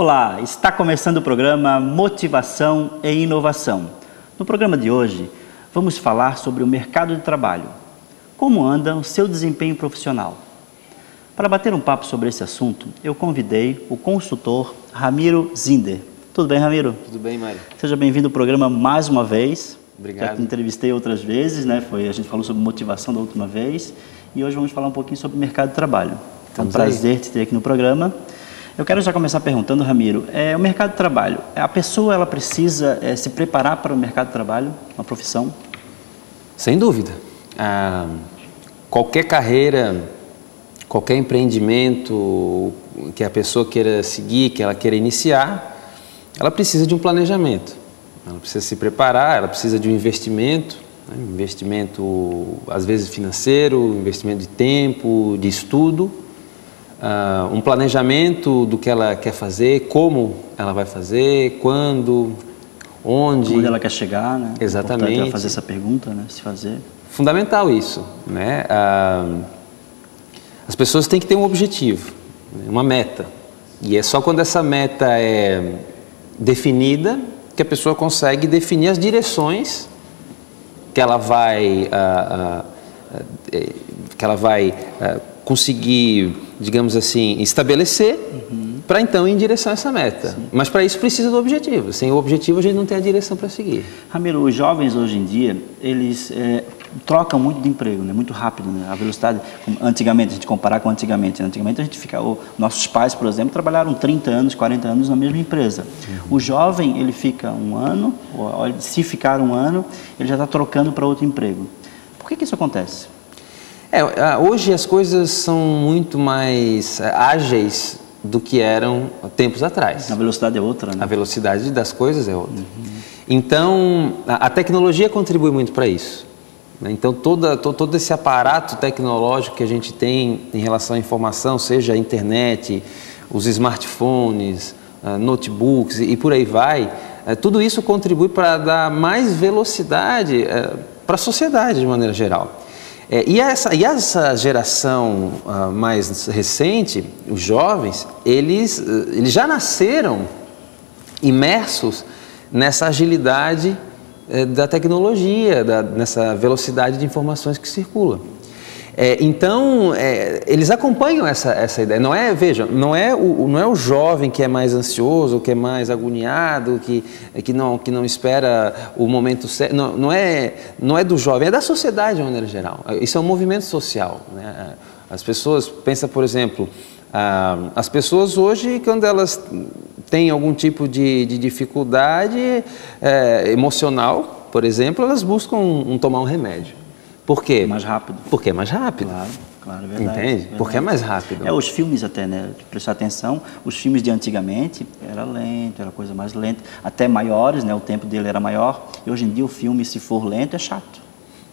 Olá, está começando o programa Motivação e Inovação. No programa de hoje, vamos falar sobre o mercado de trabalho. Como anda o seu desempenho profissional? Para bater um papo sobre esse assunto, eu convidei o consultor Ramiro Zinder. Tudo bem, Ramiro? Tudo bem, Mário. Seja bem-vindo ao programa mais uma vez. Obrigado. Já te entrevistei outras vezes, né? A gente falou sobre motivação da última vez e hoje vamos falar um pouquinho sobre o mercado de trabalho. É um prazer te ter aqui no programa. Eu quero já começar perguntando, Ramiro, o mercado de trabalho, a pessoa ela precisa se preparar para o mercado de trabalho, uma profissão? Sem dúvida. Qualquer carreira, qualquer empreendimento que a pessoa queira seguir, que ela queira iniciar, ela precisa de um planejamento. Ela precisa se preparar, ela precisa de um investimento, né? Investimento às vezes financeiro, investimento de tempo, de estudo. Um planejamento do que ela quer fazer, como ela vai fazer, quando, onde. Onde ela quer chegar, né? Exatamente. É importante ela fazer essa pergunta, né? Se fazer. Fundamental isso, né? As pessoas têm que ter um objetivo, uma meta. E é só quando essa meta é definida que a pessoa consegue definir as direções que ela vai conseguir, digamos assim, estabelecer para então ir em direção a essa meta. Sim. Mas para isso precisa do objetivo. Sem o objetivo a gente não tem a direção para seguir. Ramiro, os jovens hoje em dia, eles trocam muito de emprego, né? Muito rápido, né? A velocidade, antigamente, a gente comparar com antigamente. Antigamente a gente nossos pais, por exemplo, trabalharam 30 anos, 40 anos na mesma empresa. O jovem, ele fica um ano, ou se ficar um ano, ele já está trocando para outro emprego. Por que isso acontece? Hoje as coisas são muito mais ágeis do que eram tempos atrás. A velocidade é outra, né? A velocidade das coisas é outra. Então, a tecnologia contribui muito para isso. Então, todo esse aparato tecnológico que a gente tem em relação à informação, seja a internet, os smartphones, notebooks e por aí vai, tudo isso contribui para dar mais velocidade para a sociedade de maneira geral. E essa geração mais recente, os jovens, eles já nasceram imersos nessa agilidade da tecnologia, nessa velocidade de informações que circula. Então, eles acompanham essa ideia. Não é o jovem que é mais ansioso, que é mais agoniado, que não espera o momento certo. Não é do jovem, é da sociedade de maneira geral. Isso é um movimento social, né? As pessoas, pensa, por exemplo, as pessoas hoje, quando elas têm algum tipo de dificuldade emocional, por exemplo, elas buscam tomar um remédio. Por quê? Mais rápido. Porque é mais rápido. Claro, é verdade. Entende? Verdade. Porque é mais rápido. Os filmes até, né? Prestar atenção, os filmes de antigamente era lento, era coisa mais lenta, até maiores, né? O tempo dele era maior. E hoje em dia o filme, se for lento, é chato.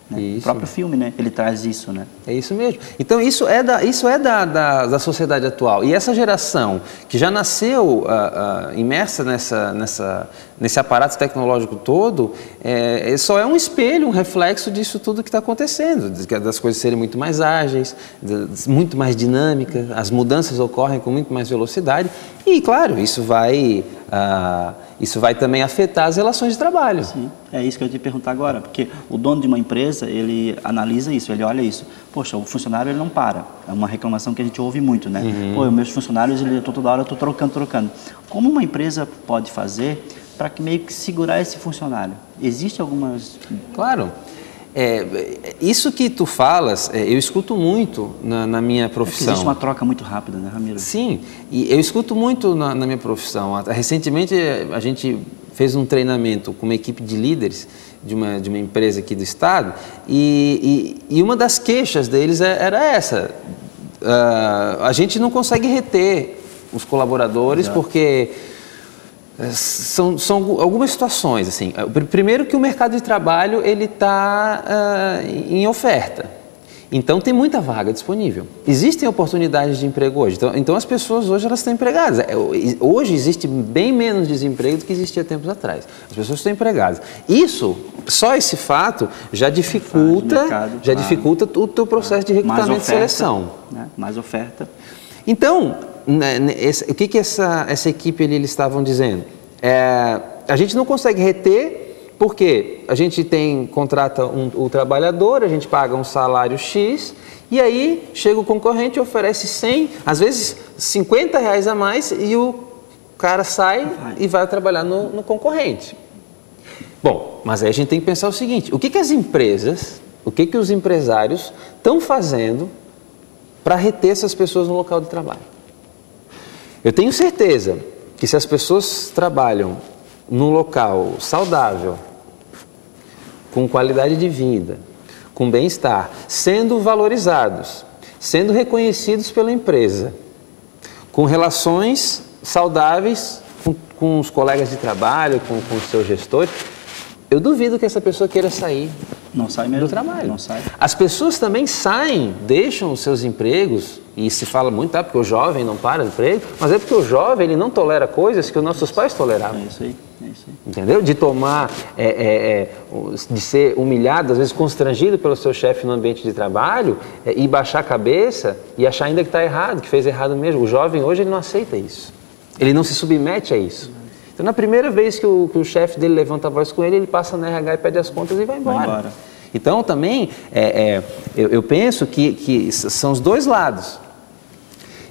Né? O próprio filme, né? Ele traz isso, né? É isso mesmo. Então, isso é da sociedade atual. E essa geração que já nasceu imersa nesse aparato tecnológico todo, só é um espelho, um reflexo disso tudo que está acontecendo, das coisas serem muito mais ágeis, muito mais dinâmicas, as mudanças ocorrem com muito mais velocidade. E, claro, isso vai também afetar as relações de trabalho. Sim, é isso que eu ia te perguntar agora, porque o dono de uma empresa, ele analisa isso, ele olha isso. Poxa, o funcionário ele não para. É uma reclamação que a gente ouve muito, né? Pô, meus funcionários, toda hora eu estou trocando. Como uma empresa pode fazer para meio que segurar esse funcionário? Existem algumas... Claro. Isso que tu falas, eu escuto muito na minha profissão. Existe uma troca muito rápida, né, Ramiro? Sim, e eu escuto muito na minha profissão. Recentemente a gente fez um treinamento com uma equipe de líderes de uma empresa aqui do estado e uma das queixas deles era essa. A gente não consegue reter os colaboradores. Exato. Porque... São algumas situações, assim. Primeiro que o mercado de trabalho ele está em oferta. Então tem muita vaga disponível. Existem oportunidades de emprego hoje. Então as pessoas hoje elas estão empregadas. Hoje existe bem menos desemprego do que existia tempos atrás. As pessoas estão empregadas. Só esse fato já dificulta, dificulta o teu processo de recrutamento e seleção. Né? Mais oferta. Então, o que essa equipe eles estavam dizendo? A gente não consegue reter porque a gente contrata o trabalhador, a gente paga um salário X e aí chega o concorrente e oferece 100, às vezes R$50 a mais e o cara sai e vai trabalhar no concorrente. Bom, mas aí a gente tem que pensar o seguinte, o que as empresas, o que os empresários estão fazendo para reter essas pessoas no local de trabalho? Eu tenho certeza que se as pessoas trabalham num local saudável, com qualidade de vida, com bem-estar, sendo valorizados, sendo reconhecidos pela empresa, com relações saudáveis com os colegas de trabalho, com os seus gestores, eu duvido que essa pessoa queira sair do trabalho. Não sai. As pessoas também saem, deixam os seus empregos, e se fala muito, porque o jovem não para de emprego, mas é porque o jovem ele não tolera coisas que os nossos pais toleravam. É isso aí. Entendeu? De tomar, de ser humilhado, às vezes constrangido pelo seu chefe no ambiente de trabalho, e baixar a cabeça e achar ainda que está errado, que fez errado mesmo. O jovem hoje ele não aceita isso. Ele não se submete a isso. Então, na primeira vez que o chefe dele levanta a voz com ele, ele passa na RH e pede as contas e vai embora. Então, também, eu penso que são os dois lados.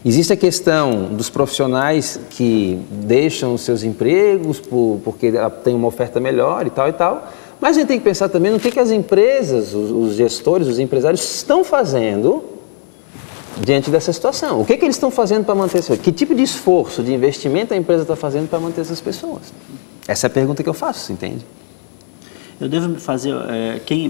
Existe a questão dos profissionais que deixam os seus empregos porque tem uma oferta melhor e tal, mas a gente tem que pensar também no que as empresas, os gestores, os empresários estão fazendo diante dessa situação. O que eles estão fazendo para manter isso? Que tipo de esforço, de investimento a empresa está fazendo para manter essas pessoas? Essa é a pergunta que eu faço, entende? Eu devo fazer,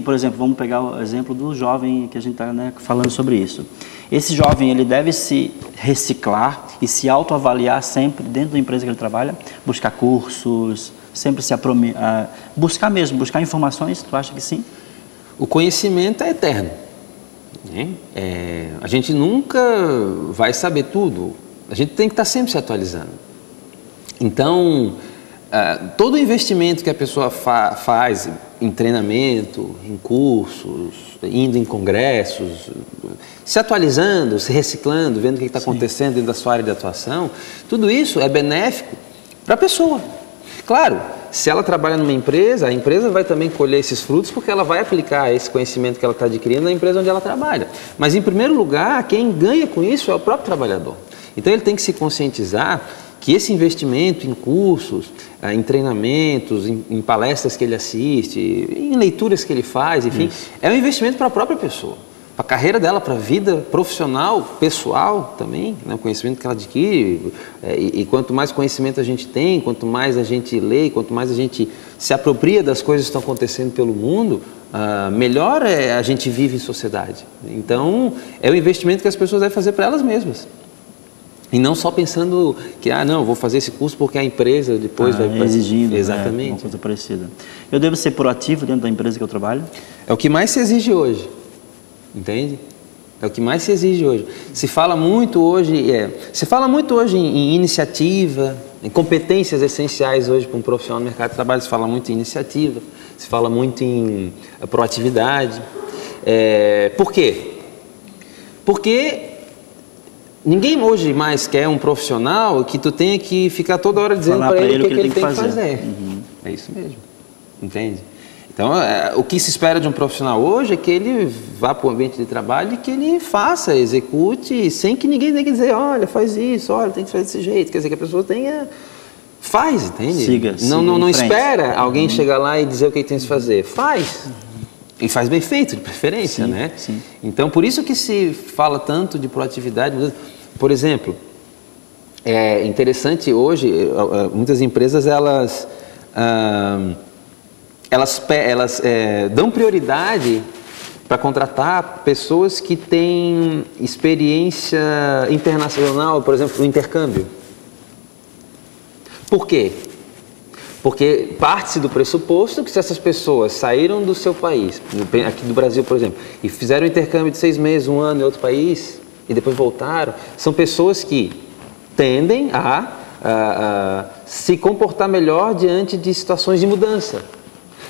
por exemplo, vamos pegar o exemplo do jovem que a gente está falando sobre isso. Esse jovem, ele deve se reciclar e se autoavaliar sempre dentro da empresa que ele trabalha, buscar cursos, sempre buscar informações, tu acha que sim? O conhecimento é eterno. A gente nunca vai saber tudo, a gente tem que estar sempre se atualizando. Então, todo investimento que a pessoa faz em treinamento, em cursos, indo em congressos, se atualizando, se reciclando, vendo o que está acontecendo dentro da sua área de atuação, tudo isso é benéfico para a pessoa. Claro, se ela trabalha numa empresa, a empresa vai também colher esses frutos porque ela vai aplicar esse conhecimento que ela está adquirindo na empresa onde ela trabalha. Mas, em primeiro lugar, quem ganha com isso é o próprio trabalhador. Então, ele tem que se conscientizar que esse investimento em cursos, em treinamentos, em palestras que ele assiste, em leituras que ele faz, enfim, é um investimento para a própria pessoa, para a carreira dela, para a vida profissional, pessoal também, né? O conhecimento que ela adquire. E quanto mais conhecimento a gente tem, quanto mais a gente lê, quanto mais a gente se apropria das coisas que estão acontecendo pelo mundo, melhor a gente vive em sociedade. Então, é o investimento que as pessoas devem fazer para elas mesmas. E não só pensando que, não, vou fazer esse curso porque a empresa depois vai... Exigindo, exatamente. Uma coisa parecida. Eu devo ser proativo dentro da empresa que eu trabalho? É o que mais se exige hoje, entende? É o que mais se exige hoje. Se fala muito hoje em iniciativa, em competências essenciais hoje para um profissional no mercado de trabalho. Se fala muito em iniciativa, se fala muito em proatividade. Por quê? Porque ninguém hoje mais quer um profissional que tu tenha que ficar toda hora dizendo para ele o que ele tem que fazer. É isso mesmo, entende? Então, o que se espera de um profissional hoje é que ele vá para o ambiente de trabalho e que ele faça, execute, sem que ninguém tenha que dizer, olha, faz isso, olha, tem que fazer desse jeito. Quer dizer, que a pessoa faz, entende? Siga não espera alguém chegar lá e dizer o que ele tem que fazer. Faz. E faz bem feito, de preferência, né? Sim. Então, por isso que se fala tanto de proatividade. Por exemplo, é interessante hoje, muitas empresas, elas dão prioridade para contratar pessoas que têm experiência internacional, por exemplo, no intercâmbio. Por quê? Porque parte-se do pressuposto que se essas pessoas saíram do seu país, aqui do Brasil, por exemplo, e fizeram um intercâmbio de 6 meses, 1 ano em outro país, e depois voltaram, são pessoas que tendem a se comportar melhor diante de situações de mudança.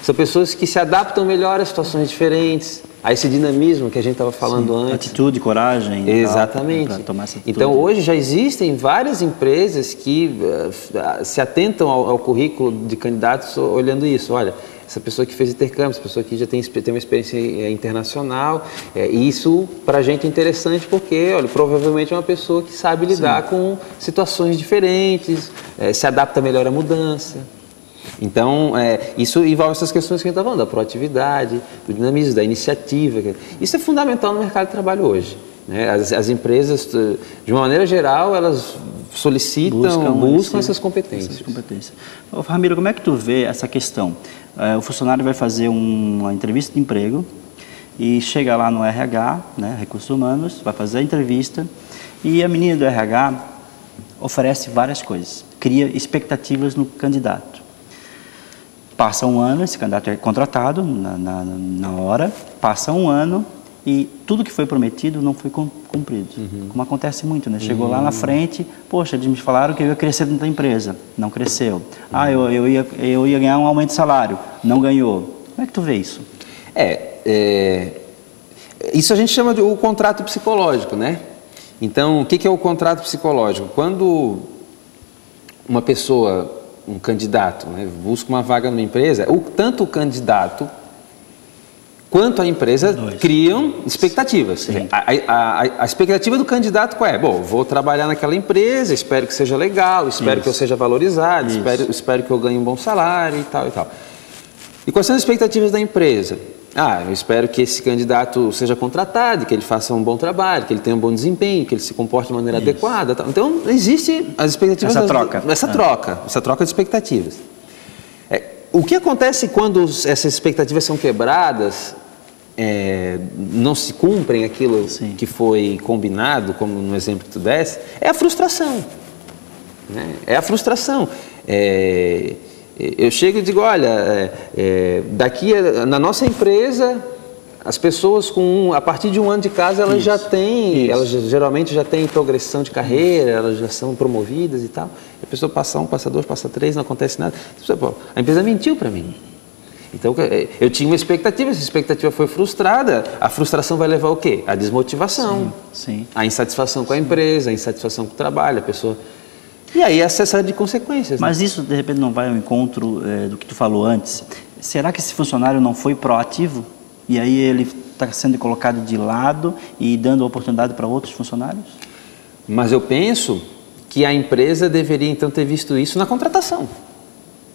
São pessoas que se adaptam melhor a situações diferentes, a esse dinamismo que a gente estava falando antes. Atitude, coragem. Exatamente. Para tomar essa atitude. Então, hoje já existem várias empresas que se atentam ao currículo de candidatos olhando isso. Olha, essa pessoa que fez intercâmbio, essa pessoa que já tem uma experiência internacional, e isso para a gente é interessante porque, olha, provavelmente é uma pessoa que sabe lidar com situações diferentes, se adapta melhor à mudança. Então, isso envolve essas questões que a gente está falando, da proatividade, do dinamismo, da iniciativa. Isso é fundamental no mercado de trabalho hoje. Né? As empresas, de uma maneira geral, elas solicitam, buscam essas competências. Ô, Ramiro, como é que tu vê essa questão? O funcionário vai fazer uma entrevista de emprego e chega lá no RH, né, Recursos Humanos, vai fazer a entrevista e a menina do RH oferece várias coisas, cria expectativas no candidato. Passa um ano, esse candidato é contratado na hora, passa um ano e tudo que foi prometido não foi cumprido. Como acontece muito, né? Chegou lá na frente, poxa, eles me falaram que eu ia crescer dentro da empresa, não cresceu. Eu ia ganhar um aumento de salário, não ganhou. Como é que tu vê isso? Isso a gente chama de o contrato psicológico, né? Então, o que é o contrato psicológico? Quando uma pessoa, um candidato, né, busca uma vaga numa empresa, tanto o candidato quanto a empresa criam expectativas. A expectativa do candidato qual é? Bom, vou trabalhar naquela empresa, espero que seja legal, espero que eu seja valorizado, espero que eu ganhe um bom salário e tal e tal. E quais são as expectativas da empresa? Eu espero que esse candidato seja contratado, que ele faça um bom trabalho, que ele tenha um bom desempenho, que ele se comporte de maneira adequada. Tal. Então, existe as expectativas... Essa troca de expectativas. O que acontece quando essas expectativas são quebradas, não se cumprem aquilo que foi combinado, como no exemplo que tu desse, é a frustração. Né? É a frustração. Eu chego e digo, olha, na nossa empresa, as pessoas a partir de um ano de casa, elas já têm, geralmente já têm progressão de carreira, elas já são promovidas e tal. A pessoa passa 1, passa 2, passa 3, não acontece nada. A empresa mentiu para mim. Então, eu tinha uma expectativa, essa expectativa foi frustrada, a frustração vai levar ao quê? A desmotivação, a insatisfação com a empresa, a insatisfação com o trabalho, a pessoa... E aí, essa série de consequências. Mas isso, de repente, não vai ao encontro do que tu falou antes? Será que esse funcionário não foi proativo? E aí ele está sendo colocado de lado e dando oportunidade para outros funcionários? Mas eu penso que a empresa deveria, então, ter visto isso na contratação.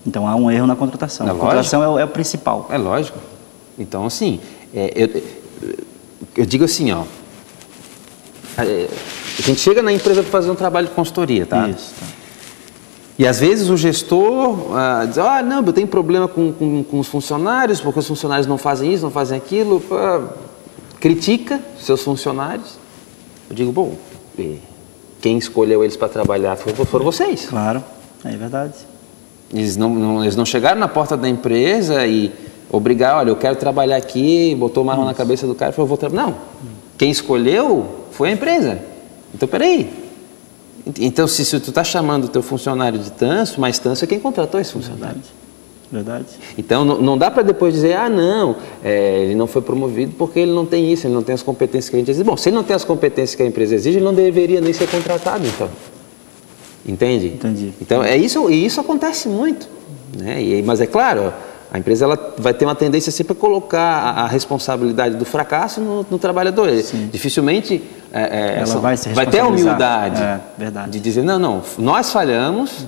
Então, há um erro na contratação. A contratação é o principal. É lógico. Então, assim, eu digo assim, ó... A gente chega na empresa para fazer um trabalho de consultoria, tá? Isso. Tá. E às vezes o gestor diz, não, eu tenho problema com os funcionários, porque os funcionários não fazem isso, não fazem aquilo, critica seus funcionários. Eu digo, bom, quem escolheu eles para trabalhar foram vocês. Claro, é verdade. Eles não chegaram na porta da empresa e obrigar, olha, eu quero trabalhar aqui, botou marrom na cabeça do cara e falou, vou trabalhar. Não, quem escolheu foi a empresa. Então, peraí. Então, se tu está chamando o teu funcionário de tanso, mas tanso é quem contratou esse funcionário. Verdade. Então, não dá para depois dizer, não, ele não foi promovido porque ele não tem isso, ele não tem as competências que a gente exige. Bom, se ele não tem as competências que a empresa exige, ele não deveria nem ser contratado, então. Entende? Entendi. Então, e isso acontece muito. Né? Mas é claro, a empresa ela vai ter uma tendência sempre a colocar a responsabilidade do fracasso no trabalhador. Dificilmente ela vai ter a humildade de dizer, não, nós falhamos,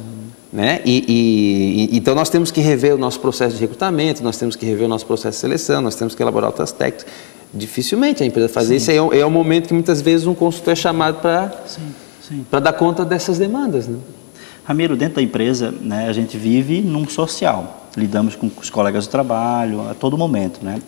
né? Então nós temos que rever o nosso processo de recrutamento, nós temos que rever o nosso processo de seleção, nós temos que elaborar outras técnicas. Dificilmente a empresa fazer isso. É o momento que muitas vezes um consultor é chamado para dar conta dessas demandas. Né? Ramiro, dentro da empresa, né, a gente vive num social. Lidamos com os colegas do trabalho a todo momento, né?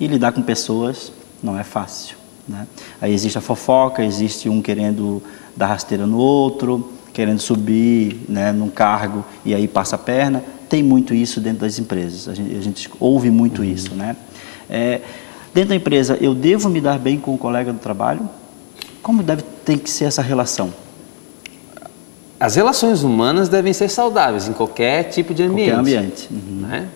E lidar com pessoas não é fácil, né? Aí existe a fofoca, existe um querendo dar rasteira no outro, querendo subir, né, num cargo e aí passa a perna. Tem muito isso dentro das empresas, a gente ouve muito isso, né? Dentro da empresa, eu devo me dar bem com o colega do trabalho? Como tem que ser essa relação? As relações humanas devem ser saudáveis em qualquer tipo de ambiente. Qualquer ambiente. Né?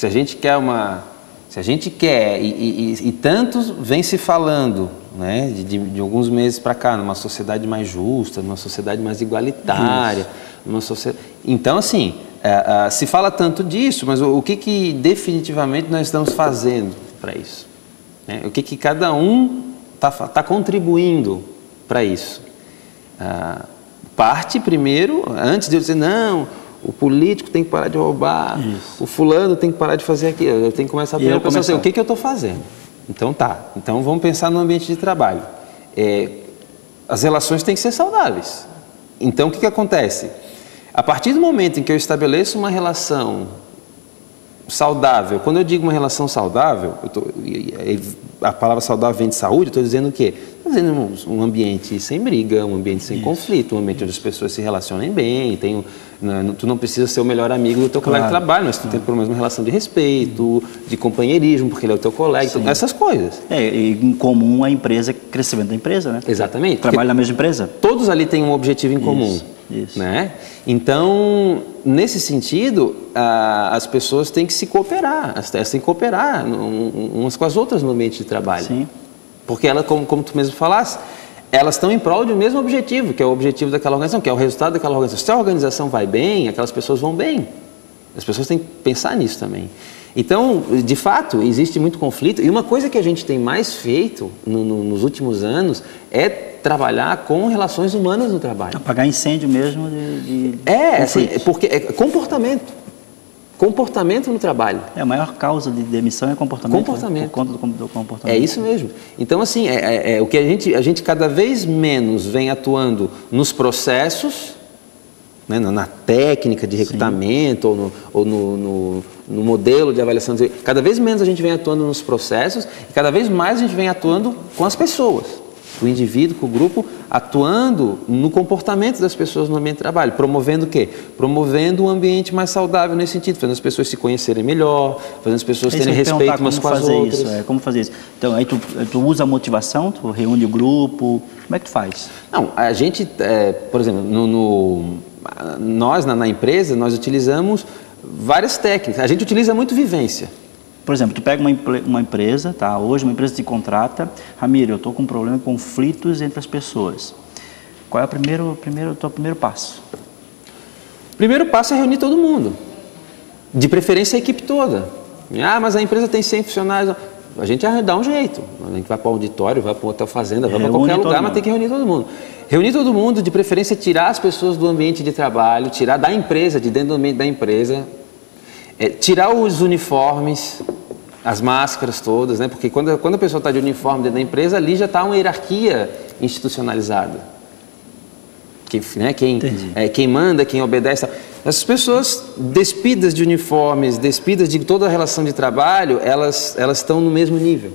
Se a gente quer, e tanto vem se falando, né, de alguns meses para cá, numa sociedade mais justa, numa sociedade mais igualitária, então, assim, se fala tanto disso, mas o que definitivamente nós estamos fazendo para isso? Né? O que cada um está contribuindo para isso? Parte primeiro, antes de eu dizer, não, o político tem que parar de roubar, o fulano tem que parar de fazer aquilo, eu tenho que começar a pensar assim, o que eu estou fazendo? Então então vamos pensar no ambiente de trabalho. As relações têm que ser saudáveis. Então o que acontece? A partir do momento em que eu estabeleço uma relação saudável, quando eu digo uma relação saudável, a palavra saudável vem de saúde, eu estou dizendo o quê? Estou dizendo um ambiente sem briga, um ambiente sem conflito, um ambiente onde as pessoas se relacionem bem, tu não precisa ser o melhor amigo do teu colega de trabalho, mas tu tem pelo menos uma relação de respeito, de companheirismo, porque ele é o teu colega, então, essas coisas. E em comum a empresa, crescimento da empresa, né? Exatamente. Trabalho na mesma empresa. Todos ali têm um objetivo em comum. Isso. Né? Então, nesse sentido, as pessoas têm que se cooperar, elas têm que cooperar umas com as outras no ambiente de trabalho. Sim. Porque elas, como tu mesmo falaste, elas estão em prol de um mesmo objetivo, que é o objetivo daquela organização, que é o resultado daquela organização. Se a organização vai bem, aquelas pessoas vão bem. As pessoas têm que pensar nisso também. Então, de fato, existe muito conflito. E uma coisa que a gente tem mais feito nos últimos anos é trabalhar com relações humanas no trabalho. Apagar incêndio mesmo assim, porque é comportamento. Comportamento no trabalho. A maior causa de demissão é comportamento. Comportamento. Né? Por conta do comportamento. É isso mesmo. Então, assim, o que a gente cada vez menos vem atuando nos processos, né, na técnica de recrutamento ou no modelo de avaliação. Cada vez menos a gente vem atuando nos processos e cada vez mais a gente vem atuando com as pessoas. O indivíduo, com o grupo, atuando no comportamento das pessoas no ambiente de trabalho. Promovendo o quê? Promovendo um ambiente mais saudável nesse sentido, fazendo as pessoas se conhecerem melhor, fazendo as pessoas terem respeito umas com as outras. Como fazer isso? Então, aí tu usa a motivação, tu reúne o grupo, como é que tu faz? Não, a gente, por exemplo, nós na empresa, nós utilizamos várias técnicas. A gente utiliza muito vivência. Por exemplo, tu pega uma empresa, tá? Hoje uma empresa te contrata, Ramiro, eu estou com um problema de conflitos entre as pessoas. Qual é o teu primeiro passo? O primeiro passo é reunir todo mundo, de preferência a equipe toda. Mas a empresa tem 100 funcionários. A gente dá um jeito. A gente vai para o auditório, vai para um hotel fazenda, vai para qualquer lugar, mas tem que reunir todo mundo. Reunir todo mundo, de preferência tirar as pessoas do ambiente de trabalho, tirar da empresa, de dentro do ambiente da empresa, tirar os uniformes, as máscaras todas, né? Porque quando a pessoa está de uniforme dentro da empresa, ali já está uma hierarquia institucionalizada. Quem manda, quem obedece. Essas pessoas despidas de uniformes, despidas de toda a relação de trabalho, elas estão no mesmo nível.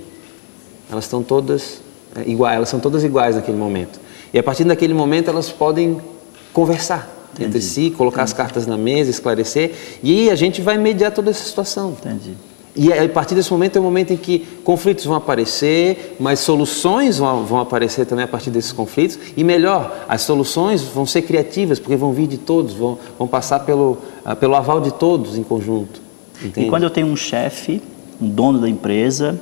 Elas estão todas iguais, elas são todas iguais naquele momento. E a partir daquele momento elas podem conversar entre si, colocar as cartas na mesa, esclarecer, e a gente vai mediar toda essa situação. Entendi. E a partir desse momento é o momento em que conflitos vão aparecer, mas soluções vão aparecer também a partir desses conflitos. E melhor, as soluções vão ser criativas, porque vão vir de todos, vão passar pelo aval de todos em conjunto. Entende? E quando eu tenho um chefe, um dono da empresa,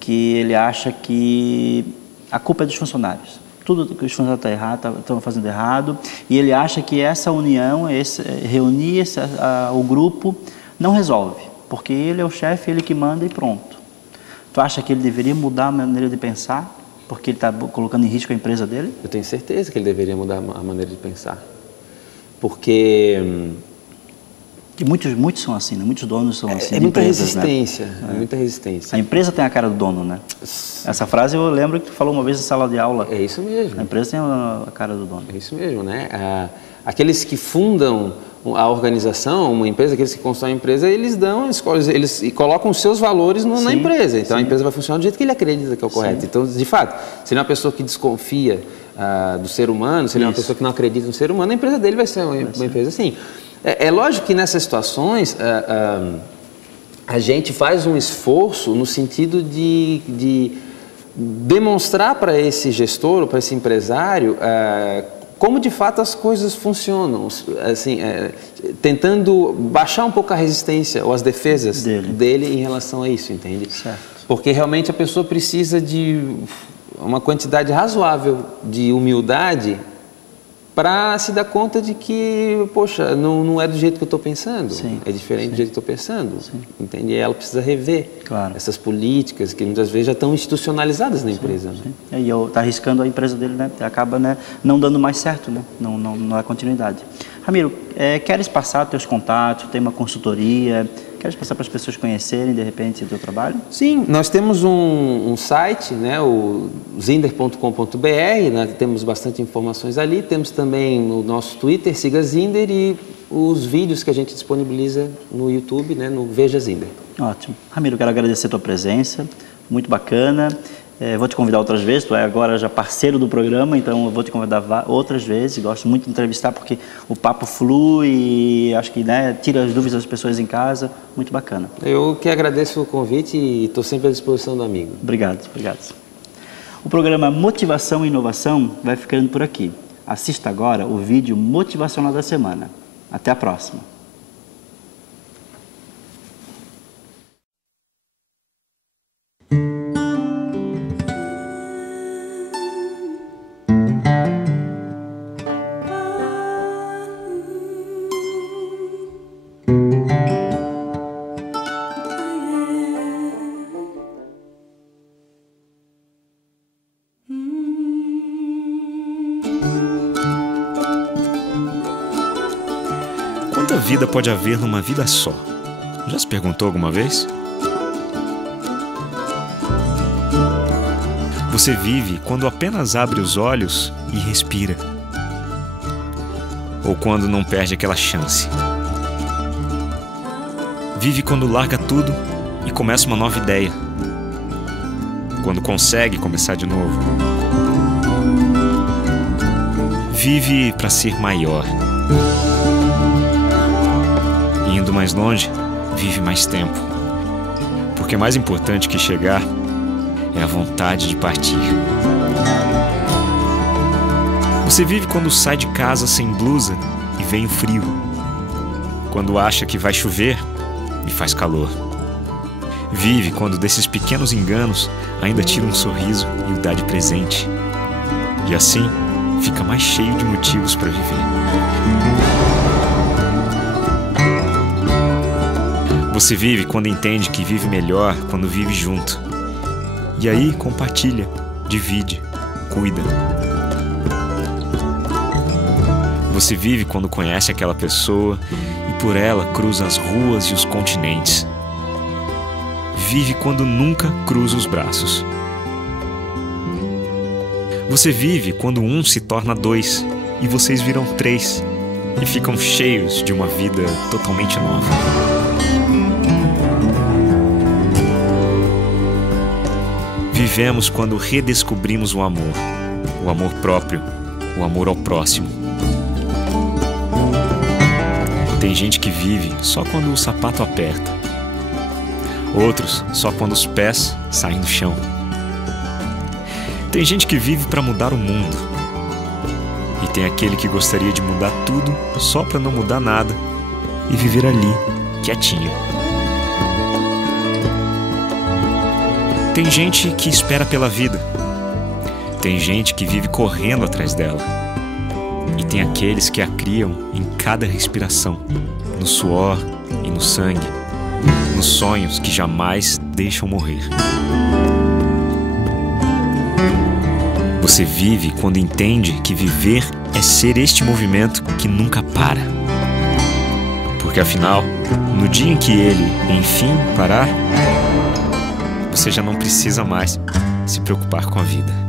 que ele acha que a culpa é dos funcionários. Tudo que os funcionários estão fazendo errado, e ele acha que essa união, reunir o grupo, não resolve. Porque ele é o chefe, ele que manda e pronto. Tu acha que ele deveria mudar a maneira de pensar? Porque ele está colocando em risco a empresa dele? Eu tenho certeza que ele deveria mudar a maneira de pensar. Porque muitos são assim, né? Muitos donos são assim. É muita empresas, resistência, né? Muita resistência. A empresa tem a cara do dono, né? Essa frase eu lembro que tu falou uma vez na sala de aula. É isso mesmo. A empresa tem a cara do dono. É isso mesmo, né? Aqueles que fundam a organização, uma empresa, aqueles que constroem a empresa, eles colocam os seus valores na empresa. Então, a empresa vai funcionar do jeito que ele acredita que é o correto. Sim. Então, de fato, se ele é uma pessoa que desconfia do ser humano, se ele é uma pessoa que não acredita no ser humano, a empresa dele vai ser uma empresa assim. É lógico que nessas situações, a gente faz um esforço no sentido de demonstrar para esse gestor, para esse empresário, como de fato as coisas funcionam, assim, tentando baixar um pouco a resistência ou as defesas dele em relação a isso, entende? Certo. Porque realmente a pessoa precisa de uma quantidade razoável de humildade para se dar conta de que, poxa, não é do jeito que eu estou pensando, é diferente do jeito que eu estou pensando, entende? E ela precisa rever essas políticas que muitas vezes já estão institucionalizadas na empresa. Né? E está arriscando a empresa dele, né? Acaba, né, não dando mais certo, né? Não dá continuidade. Ramiro, queres passar teus contatos, tem uma consultoria, queres passar para as pessoas conhecerem, de repente, o teu trabalho? Sim, nós temos um site, né, o zinder.com.br, né, temos bastante informações ali, temos também no nosso Twitter, siga Zinder, e os vídeos que a gente disponibiliza no YouTube, né, no Veja Zinder. Ótimo. Ramiro, quero agradecer a tua presença, muito bacana. Vou te convidar outras vezes, tu é agora já parceiro do programa, então eu vou te convidar outras vezes. Gosto muito de entrevistar porque o papo flui e acho que, né, tira as dúvidas das pessoas em casa. Muito bacana. Eu que agradeço o convite e estou sempre à disposição do amigo. Obrigado. O programa Motivação e Inovação vai ficando por aqui. Assista agora o vídeo motivacional da semana. Até a próxima. Quanta vida pode haver numa vida só? Já se perguntou alguma vez? Você vive quando apenas abre os olhos e respira. Ou quando não perde aquela chance. Vive quando larga tudo e começa uma nova ideia. Quando consegue começar de novo. Vive para ser maior. E indo mais longe, vive mais tempo. Porque mais importante que chegar é a vontade de partir. Você vive quando sai de casa sem blusa e vem o frio. Quando acha que vai chover e faz calor. Vive quando desses pequenos enganos ainda tira um sorriso e o dá de presente. E assim, fica mais cheio de motivos para viver. Você vive quando entende que vive melhor quando vive junto. E aí compartilha, divide, cuida. Você vive quando conhece aquela pessoa e por ela cruza as ruas e os continentes. Vive quando nunca cruza os braços. Você vive quando um se torna dois e vocês viram três e ficam cheios de uma vida totalmente nova. Vivemos quando redescobrimos o amor próprio, o amor ao próximo. Tem gente que vive só quando o sapato aperta. Outros só quando os pés saem do chão. Tem gente que vive para mudar o mundo. E tem aquele que gostaria de mudar tudo só para não mudar nada e viver ali, quietinho. Tem gente que espera pela vida. Tem gente que vive correndo atrás dela. E tem aqueles que a criam em cada respiração, no suor e no sangue, nos sonhos que jamais deixam morrer. Você vive quando entende que viver é ser este movimento que nunca para. Porque afinal, no dia em que ele, enfim, parar, você já não precisa mais se preocupar com a vida.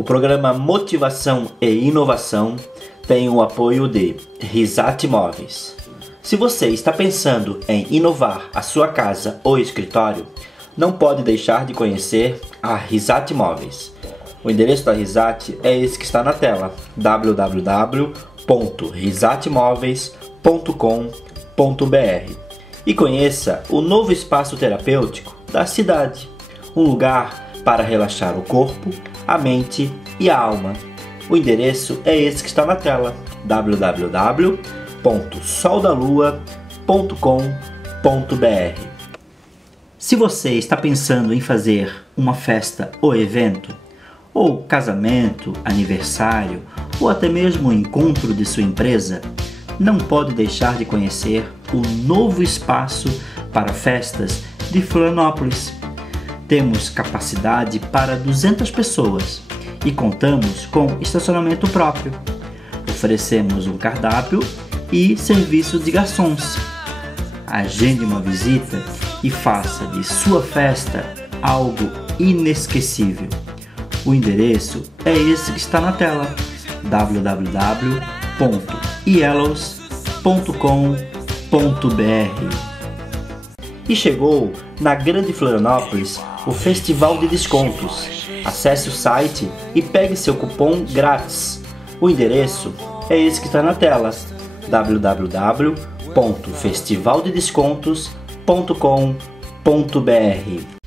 O programa Motivação e Inovação tem o apoio de Risate Móveis. Se você está pensando em inovar a sua casa ou escritório, não pode deixar de conhecer a Risate Móveis. O endereço da Risate é esse que está na tela: www.risatemoveis.com.br, e conheça o novo espaço terapêutico da cidade, um lugar para relaxar o corpo, a mente e a alma. O endereço é esse que está na tela: www.soldalua.com.br. Se você está pensando em fazer uma festa ou evento, ou casamento, aniversário, ou até mesmo o encontro de sua empresa, não pode deixar de conhecer o novo espaço para festas de Florianópolis. Temos capacidade para 200 pessoas e contamos com estacionamento próprio. Oferecemos um cardápio e serviço de garçons. Agende uma visita e faça de sua festa algo inesquecível. O endereço é esse que está na tela: www.ielos.com.br. E chegou na Grande Florianópolis o Festival de Descontos. Acesse o site e pegue seu cupom grátis. O endereço é esse que está na tela: www.festivaldedescontos.com.br.